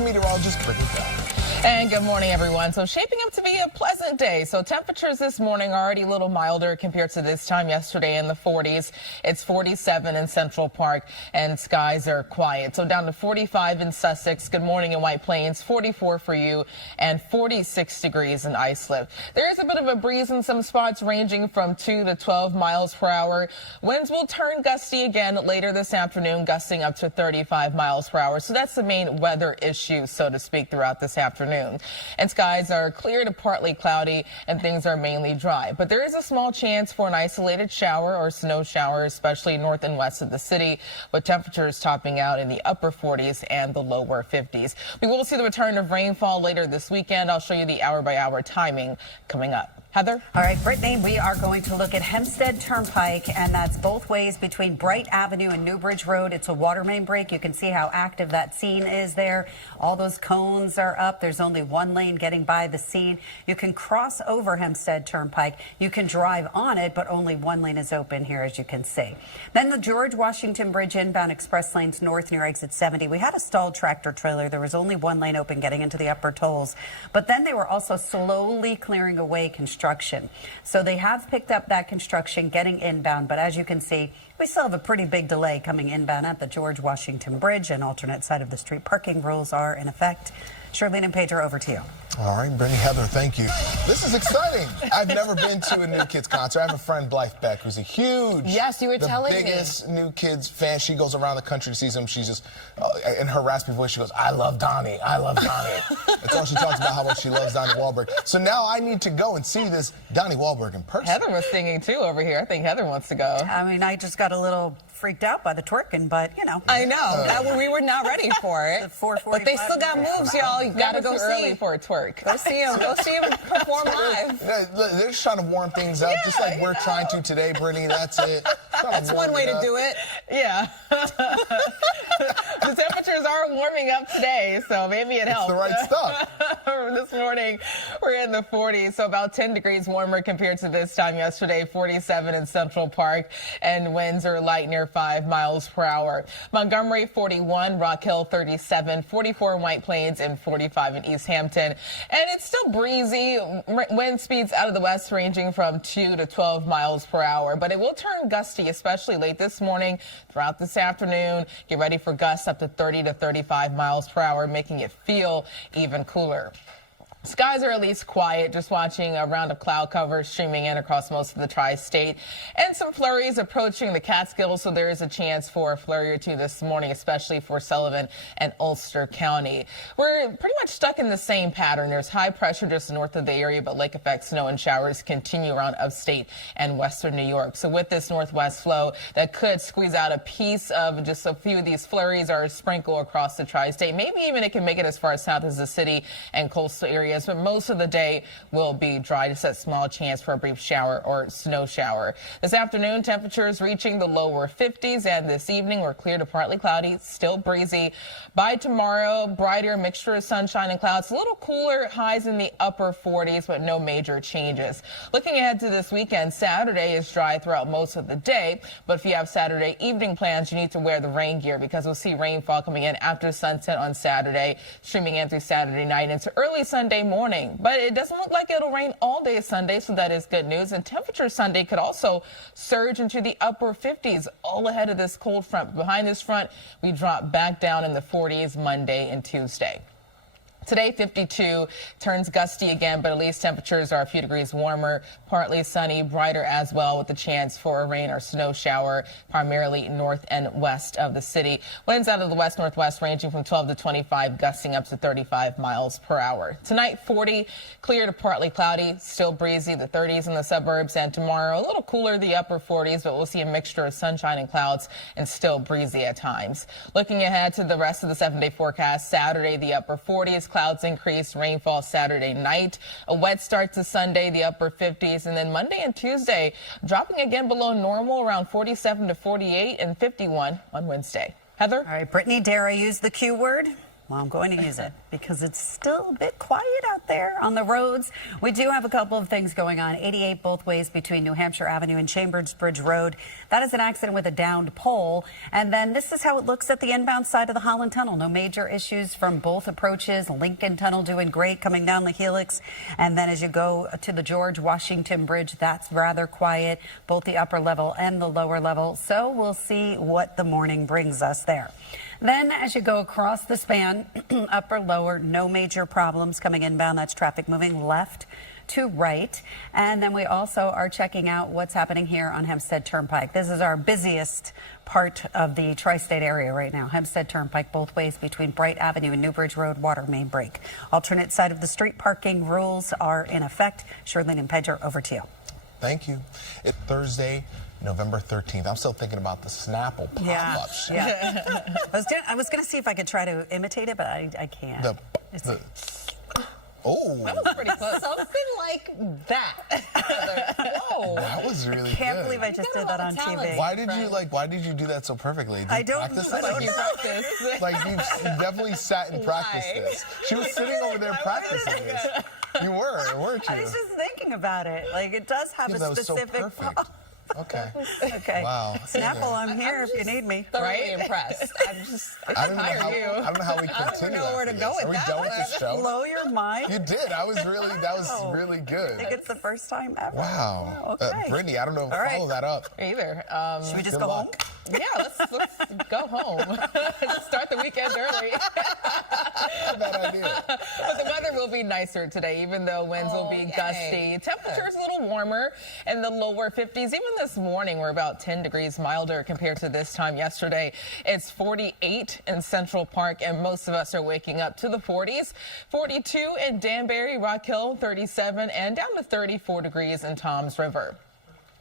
Meteorologist Brittany. And good morning, everyone. So shaping up to be a pleasant day. So temperatures this morning are already a little milder compared to this time yesterday in the 40s. It's 47 in Central Park and skies are quiet. So down to 45 in Sussex. Good morning in White Plains, 44 for you and 46 degrees in Islip. There is a bit of a breeze in some spots ranging from 2 to 12 miles per hour. Winds will turn gusty again later this afternoon, gusting up to 35 miles per hour. So that's the main weather issue, so to speak, throughout this afternoon. And skies are clear to partly cloudy and things are mainly dry. But there is a small chance for an isolated shower or snow shower, especially north and west of the city, with temperatures topping out in the upper 40s and the lower 50s. We will see the return of rainfall later this weekend. I'll show you the hour-by-hour timing coming up. Heather? All right, Brittany, we are going to look at Hempstead Turnpike, and that's both ways between Bright Avenue and Newbridge Road. It's a water main break. You can see how active that scene is there. All those cones are up. There's only one lane getting by the scene. You can cross over Hempstead Turnpike. You can drive on it, but only one lane is open here, as you can see. Then the George Washington Bridge inbound express lanes north near exit 70. We had a stalled tractor trailer. There was only one lane open getting into the upper tolls, but then they were also slowly clearing away construction. So they have picked up that construction getting inbound, but as you can see, we still have a pretty big delay coming inbound at the George Washington Bridge. An alternate side of the street parking rules are in effect. Shirlene and Pedro, over to you. All right, Brittany, Heather, thank you. This is exciting. I've never been to a New Kids concert. I have a friend, Blythe Beck, who's a huge, Yes, you were telling me. the biggest New Kids fan. She goes around the country to see them. She's just, in her raspy voice, she goes, I love Donnie. I love Donnie. That's all she talks about, how much she loves Donnie Wahlberg. So now I need to go and see this Donnie Wahlberg in person. Heather was singing, too, over here. I think Heather wants to go. I mean, I just got a little freaked out by the twerking, but, you know. I know. We were not ready for it. But they still got moves, y'all. You got to go early for a twerk. Go see him. Go see him perform live. They're just trying to warm things up, just like we're trying to today, Brittany. That's it. That's one way to do it. Yeah. The temperatures are warming up today, so maybe it helps. It's the right stuff. This morning, we're in the 40s, so about 10 degrees warmer compared to this time yesterday, 47 in Central Park, and winds are light near 5 miles per hour. Montgomery, 41, Rock Hill, 37, 44 in White Plains, and 45 in East Hampton. And it's still breezy. Wind speeds out of the west ranging from 2 to 12 miles per hour, but it will turn gusty, especially late this morning, throughout this afternoon. Get ready for gusts up to 30 to 35 miles per hour, making it feel even cooler. Skies are at least quiet, just watching a round of cloud cover streaming in across most of the tri-state. And some flurries approaching the Catskills, so there is a chance for a flurry or two this morning, especially for Sullivan and Ulster County. We're pretty much stuck in the same pattern. There's high pressure just north of the area, but lake effect snow and showers continue around upstate and western New York. So with this northwest flow, that could squeeze out a piece of just a few of these flurries or a sprinkle across the tri-state. Maybe even it can make it as far south as the city and coastal areas. But most of the day will be dry, just a small chance for a brief shower or snow shower. This afternoon, temperatures reaching the lower 50s, and this evening we're clear to partly cloudy, still breezy. By tomorrow, brighter mixture of sunshine and clouds, a little cooler, highs in the upper 40s, but no major changes. Looking ahead to this weekend, Saturday is dry throughout most of the day, but if you have Saturday evening plans, you need to wear the rain gear because we'll see rainfall coming in after sunset on Saturday, streaming in through Saturday night into early Sunday morning. But it doesn't look like it'll rain all day Sunday, so that is good news. And temperature Sunday could also surge into the upper 50s, all ahead of this cold front. Behind this front, we drop back down in the 40s Monday and Tuesday. Today, 52, turns gusty again, but at least temperatures are a few degrees warmer, partly sunny, brighter as well, with a chance for a rain or snow shower, primarily north and west of the city. Winds out of the west-northwest ranging from 12 to 25, gusting up to 35 miles per hour. Tonight, 40, clear to partly cloudy, still breezy, the 30s in the suburbs, and tomorrow, a little cooler, the upper 40s, but we'll see a mixture of sunshine and clouds and still breezy at times. Looking ahead to the rest of the 7-day forecast, Saturday, the upper 40s, clouds increase, rainfall Saturday night, a wet start to Sunday, the upper 50s, and then Monday and Tuesday dropping again below normal, around 47 to 48 and 51 on Wednesday. Heather? All right, Brittany, dare I use the Q word? Well, I'm going to use it because it's still a bit quiet out there on the roads. We do have a couple of things going on. 88 both ways between New Hampshire Avenue and Chambers Bridge Road. That is an accident with a downed pole. And then this is how it looks at the inbound side of the Holland Tunnel. No major issues from both approaches. Lincoln Tunnel doing great coming down the Helix. And then as you go to the George Washington Bridge, that's rather quiet, both the upper level and the lower level. So we'll see what the morning brings us there. Then as you go across the span, upper, lower, no major problems coming inbound. That's traffic moving left to right. And then we also are checking out what's happening here on Hempstead Turnpike. This is our busiest part of the tri-state area right now. Hempstead Turnpike both ways between Bright Avenue and Newbridge Road, water main break. Alternate side of the street parking rules are in effect. Shirley and Pedro, over to you. Thank you. It's Thursday, November 13th. I'm still thinking about the Snapple pop-ups. Yeah. I was gonna see if I could try to imitate it, but I can't. Oh, That was pretty close. Something like that. Whoa. that was really Can't good. believe I just did that on TV. Why did you do that so perfectly? Did I you don't practice know. this? Like you practiced. Like you definitely sat and practiced Why? this. She was sitting over there practicing this. You were, weren't you? I was just thinking about it. Like it does have Because a that was so specific. perfect. Okay. Okay. Wow. Snapple, I'm here if you need me. Thoroughly impressed. I don't know how you. I don't know how we continue. know where to after go this. with Are we that done one. with the show? Blow your mind. You did. That was really I good. think it's the first time ever. Wow. Okay. Brittany, I don't know. All right. Follow that up. Either. Should we just Good go luck. home? Yeah, let's go home. Start the weekend early. Bad idea. But the weather will be nicer today, even though winds will be yay. gusty. Temperatures a little warmer in the lower 50s. Even this morning, we're about 10 degrees milder compared to this time yesterday. It's 48 in Central Park, and most of us are waking up to the 40s. 42 in Danbury, Rock Hill, 37, and down to 34 degrees in Toms River.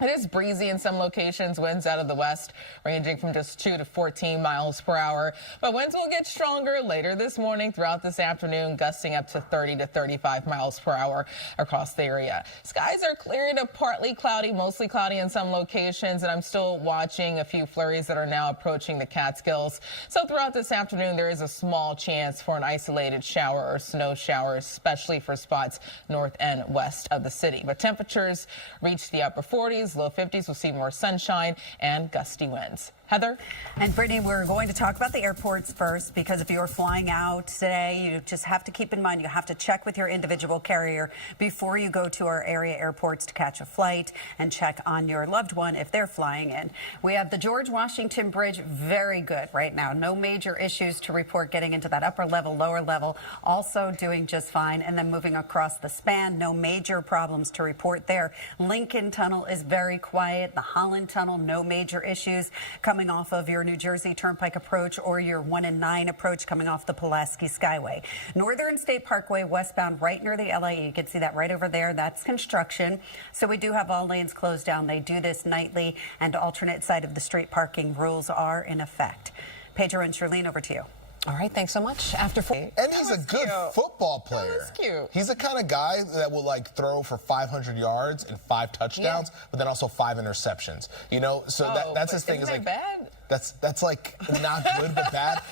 It is breezy in some locations, winds out of the west ranging from just 2 to 14 miles per hour. But winds will get stronger later this morning, throughout this afternoon, gusting up to 30 to 35 miles per hour across the area. Skies are clearing to partly cloudy, mostly cloudy in some locations, and I'm still watching a few flurries that are now approaching the Catskills. So throughout this afternoon, there is a small chance for an isolated shower or snow shower, especially for spots north and west of the city. But temperatures reach the upper 40s. Low 50s, we'll see more sunshine and gusty winds. Heather? And Brittany, we're going to talk about the airports first, because if you're flying out today, you just have to keep in mind you have to check with your individual carrier before you go to our area airports to catch a flight, and check on your loved one if they're flying in. We have the George Washington Bridge, very good right now. No major issues to report getting into that upper level, lower level, also doing just fine. And then moving across the span, no major problems to report there. Lincoln Tunnel is very quiet. The Holland Tunnel, no major issues. Coming off of your New Jersey Turnpike approach or your 1 and 9 approach coming off the Pulaski Skyway. Northern State Parkway westbound right near the LIE. You can see that right over there. That's construction. So we do have all lanes closed down. They do this nightly, and alternate side of the street parking rules are in effect. Pedro and Charlene, over to you. All right, thanks so much. After 4. And he's a good football player. was cute. He's the kind of guy that will like throw for 500 yards and 5 touchdowns, but then also 5 interceptions. You know, so that's his thing. Isn't Is that like bad? that's like not good but bad.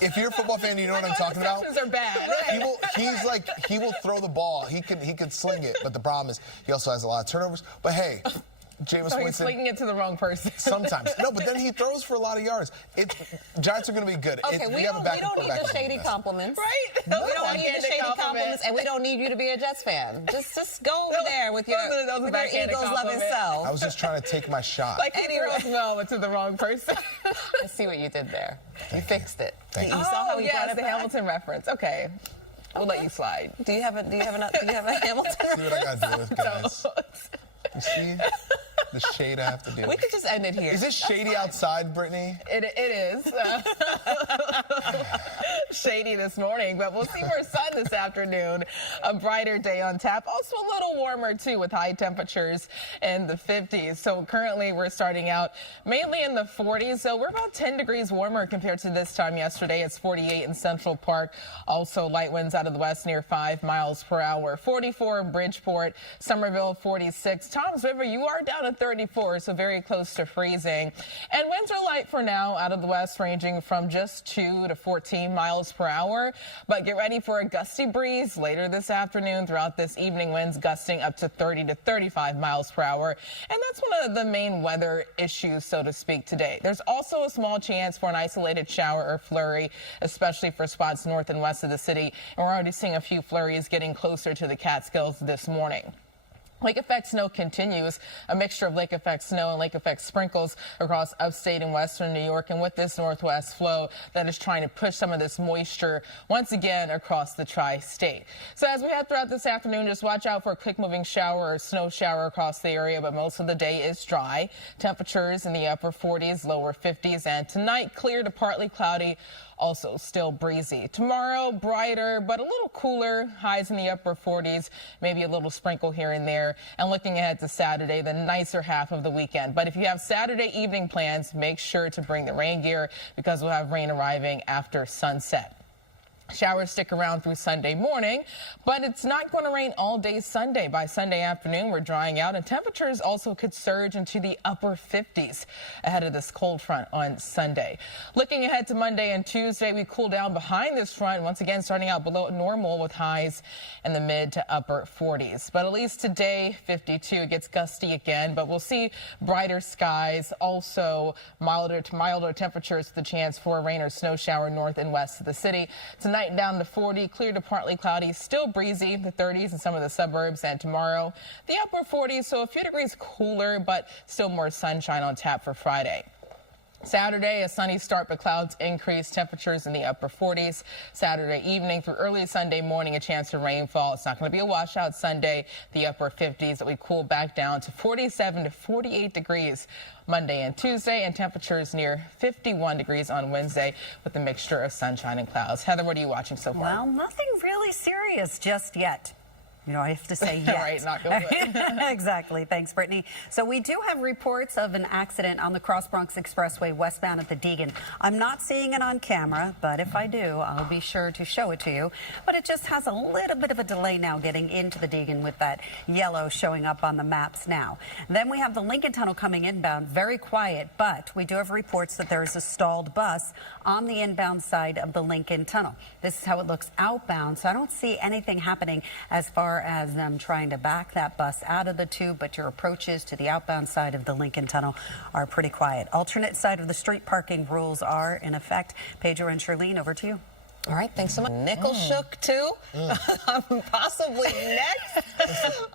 If you're a football fan, you know what I'm talking about. Interceptions are bad. He will throw the ball. He can sling it, but the problem is he also has a lot of turnovers. But hey, Jameis So he's Winston. slinging it to the wrong person. Sometimes. No, but then he throws for a lot of yards. Giants are going to be good. Okay, we don't need the shady compliments. Right? No, We don't I need get the shady compliments, and we don't need you to be a Jets fan. Just go over there with your backhanded Eagles loving compliment. self. I was just trying to take my shot. Like he Anyway. throws well to the wrong person. I see what you did there. You fixed it. Thank you. You saw how he brought yes, it the back? Hamilton reference. Okay. We'll let you slide. Do you have a Hamilton See what I reference? got to do with guys. You see the shade I have to deal We with. could just end it here. Is it shady outside, Brittany? It is shady this morning, but we'll see more sun this afternoon. A brighter day on tap. Also a little warmer, too, with high temperatures in the 50s. So currently we're starting out mainly in the 40s. So we're about 10 degrees warmer compared to this time yesterday. It's 48 in Central Park. Also light winds out of the west near 5 miles per hour. 44 in Bridgeport. Somerville, 46. Toms River, you are down to 34, so very close to freezing. And winds are light for now out of the west, ranging from just 2 to 14 miles per hour. But get ready for a gusty breeze later this afternoon. Throughout this evening, winds gusting up to 30 to 35 miles per hour. And that's one of the main weather issues, so to speak, today. There's also a small chance for an isolated shower or flurry, especially for spots north and west of the city. And we're already seeing a few flurries getting closer to the Catskills this morning. Lake effect snow continues, a mixture of lake effect snow and lake effect sprinkles across upstate and western New York. And with this northwest flow that is trying to push some of this moisture once again across the tri-state. So as we head throughout this afternoon, just watch out for a quick moving shower or snow shower across the area. But most of the day is dry. Temperatures in the upper 40s, lower 50s. And tonight, clear to partly cloudy. Also still breezy. Tomorrow, brighter, but a little cooler. Highs in the upper 40s, maybe a little sprinkle here and there. And looking ahead to Saturday, the nicer half of the weekend. But if you have Saturday evening plans, make sure to bring the rain gear because we'll have rain arriving after sunset. Showers stick around through Sunday morning, but it's not going to rain all day Sunday. By Sunday afternoon, we're drying out, and temperatures also could surge into the upper 50s ahead of this cold front on Sunday. Looking ahead to Monday and Tuesday, we cool down behind this front, once again starting out below normal with highs in the mid to upper 40s. But at least today, 52, it gets gusty again, but we'll see brighter skies, also milder temperatures with a chance for a rain or snow shower north and west of the city. Tonight, down to 40, clear to partly cloudy, still breezy, the 30s in some of the suburbs. And tomorrow, the upper 40s, so a few degrees cooler, but still more sunshine on tap for Friday. Saturday, a sunny start, but clouds increase. Temperatures in the upper 40s. Saturday evening through early Sunday morning, a chance of rainfall. It's not going to be a washout Sunday. The upper 50s that we cool back down to 47 to 48 degrees Monday and Tuesday, and temperatures near 51 degrees on Wednesday with a mixture of sunshine and clouds. Heather, what are you watching so far? Well, nothing really serious just yet. You know, I have to say yes. Right, not good. Exactly. Thanks, Brittany. So we do have reports of an accident on the Cross Bronx Expressway westbound at the Deegan. I'm not seeing it on camera, but if I do, I'll be sure to show it to you. But it just has a little bit of a delay now getting into the Deegan with that yellow showing up on the maps now. Then we have the Lincoln Tunnel coming inbound, very quiet, but we do have reports that there is a stalled bus on the inbound side of the Lincoln Tunnel. This is how it looks outbound, so I don't see anything happening as far as them trying to back that bus out of the tube, but your approaches to the outbound side of the Lincoln Tunnel are pretty quiet. Alternate side of the street parking rules are in effect. Pedro and Charlene, over to you. All right, thanks so much. Nickel shook too. Possibly next.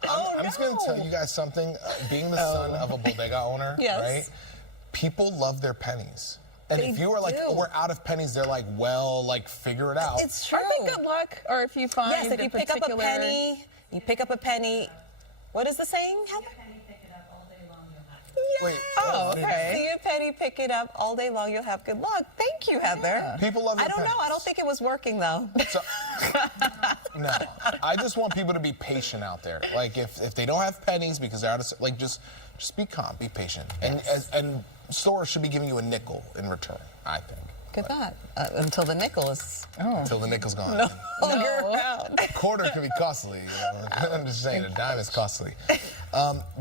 I'm just going to tell you guys something. Being the son of a bodega owner, Yes. right? People love their pennies. And They if you were like, do. oh, we're out of pennies, they're like, well, like, figure it out. It's true. Aren't they good luck? Or if you find Yes, if a you pick up a particular- penny, you pick up a penny. What is the saying, Heather? Wait, Oh, what did- okay. See a penny, pick it up all day long, you'll have good luck. Thank you, Heather. People love their I don't know. I pennies. don't think it was working, though. So, no, I just want people to be patient out there. Like if they don't have pennies because they're out of, like just be calm, be patient, and stores should be giving you a nickel in return. I think. Good thought. Until the nickel is Until the nickel's gone. longer around. A quarter could be costly. You know? I'm just saying, a dime is costly.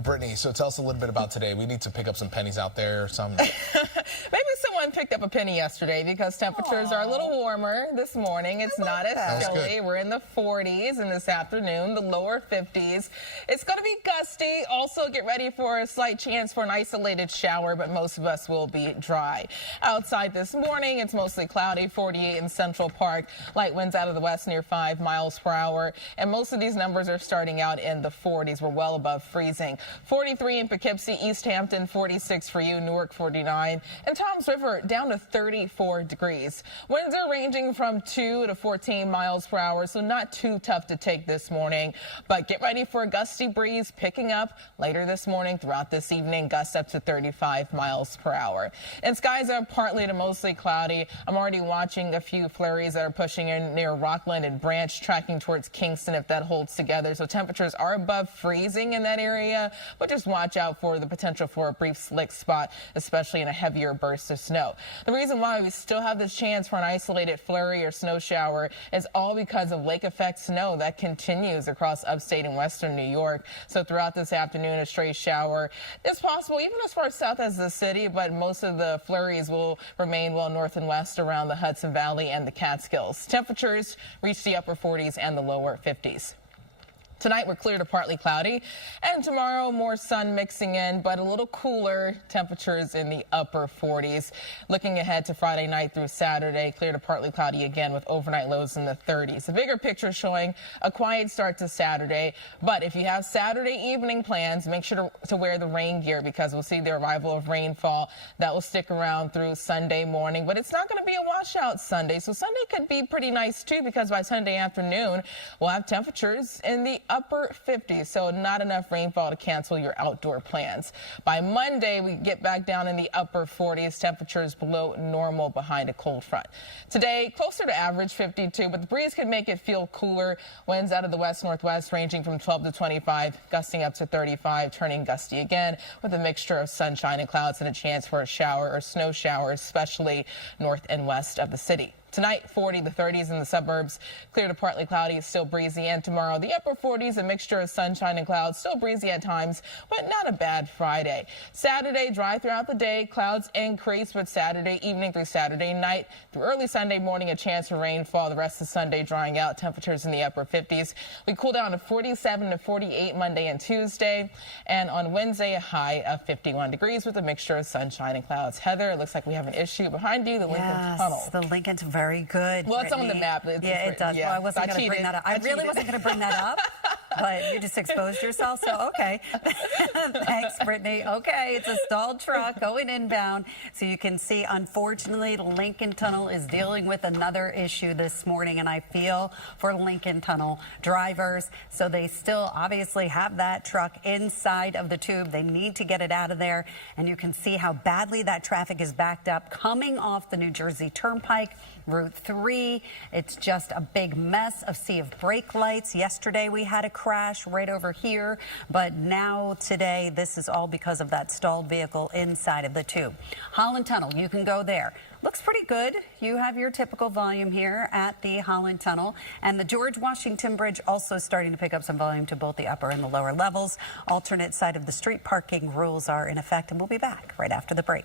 Brittany, so tell us a little bit about today. We need to pick up some pennies out there or something. Maybe someone picked up a penny yesterday because temperatures are a little warmer this morning. It's not as Sounds chilly. good. We're in the 40s, and this afternoon, the lower 50s. It's going to be gusty. Also, get ready for a slight chance for an isolated shower, but most of us will be dry. Outside this morning, it's mostly cloudy, 48 in Central Park. Light winds out of the west near 5 miles per hour, and most of these numbers are starting out in the 40s. We're well above freezing. 43 in Poughkeepsie, East Hampton, 46 for you, Newark 49, and Toms River down to 34 degrees. Winds are ranging from 2 to 14 miles per hour, so not too tough to take this morning. But get ready for a gusty breeze picking up later this morning. Throughout this evening, gusts up to 35 miles per hour. And skies are partly to mostly cloudy. I'm already watching a few flurries that are pushing in near Rockland and Branch, tracking towards Kingston if that holds together. So temperatures are above freezing in that area, but just watch out for the potential for a brief slick spot, especially in a heavier burst of snow. The reason why we still have this chance for an isolated flurry or snow shower is all because of lake effect snow that continues across upstate and western New York. So throughout this afternoon, a stray shower is possible even as far south as the city, but most of the flurries will remain well north and west around the Hudson Valley and the Catskills. Temperatures reach the upper 40s and the lower 50s. Tonight, we're clear to partly cloudy, and tomorrow, more sun mixing in, but a little cooler, temperatures in the upper 40s. Looking ahead to Friday night through Saturday, clear to partly cloudy again with overnight lows in the 30s. The bigger picture showing a quiet start to Saturday, but if you have Saturday evening plans, make sure to wear the rain gear because we'll see the arrival of rainfall that will stick around through Sunday morning, but it's not going to be a washout Sunday, so Sunday could be pretty nice too because by Sunday afternoon, we'll have temperatures in the upper 50s, so not enough rainfall to cancel your outdoor plans. By Monday, we get back down in the upper 40s, temperatures below normal behind a cold front. Today, closer to average 52, but the breeze could make it feel cooler. Winds out of the west-northwest ranging from 12 to 25, gusting up to 35, turning gusty again with a mixture of sunshine and clouds and a chance for a shower or snow shower, especially north and west of the city. Tonight, 40 to 30s in the suburbs, clear to partly cloudy, still breezy. And tomorrow, the upper 40s, a mixture of sunshine and clouds, still breezy at times, but not a bad Friday. Saturday, dry throughout the day, clouds increase, but Saturday evening through Saturday night, through early Sunday morning, a chance for rainfall. The rest of Sunday drying out, temperatures in the upper 50s. We cool down to 47 to 48 Monday and Tuesday. And on Wednesday, a high of 51 degrees with a mixture of sunshine and clouds. Heather, it looks like we have an issue behind you, the Lincoln Tunnel. The Lincoln's very good. Well, it's Brittany. on the map. Yeah, it does. Yeah. Well, I wasn't going to bring that up. I really wasn't going to bring that up, but you just exposed yourself, so okay. Thanks, Brittany. Okay, it's a stalled truck going inbound. So you can see, unfortunately, the Lincoln Tunnel is dealing with another issue this morning, and I feel for Lincoln Tunnel drivers. So they still obviously have that truck inside of the tube. They need to get it out of there, and you can see how badly that traffic is backed up coming off the New Jersey Turnpike. Route 3, it's just a big mess, a sea of brake lights. Yesterday we had a crash right over here, but now today this is all because of that stalled vehicle inside of the tube. Holland Tunnel, you can go there. Looks pretty good. You have your typical volume here at the Holland Tunnel, and the George Washington Bridge also starting to pick up some volume to both the upper and the lower levels. Alternate side of the street parking rules are in effect, and we'll be back right after the break.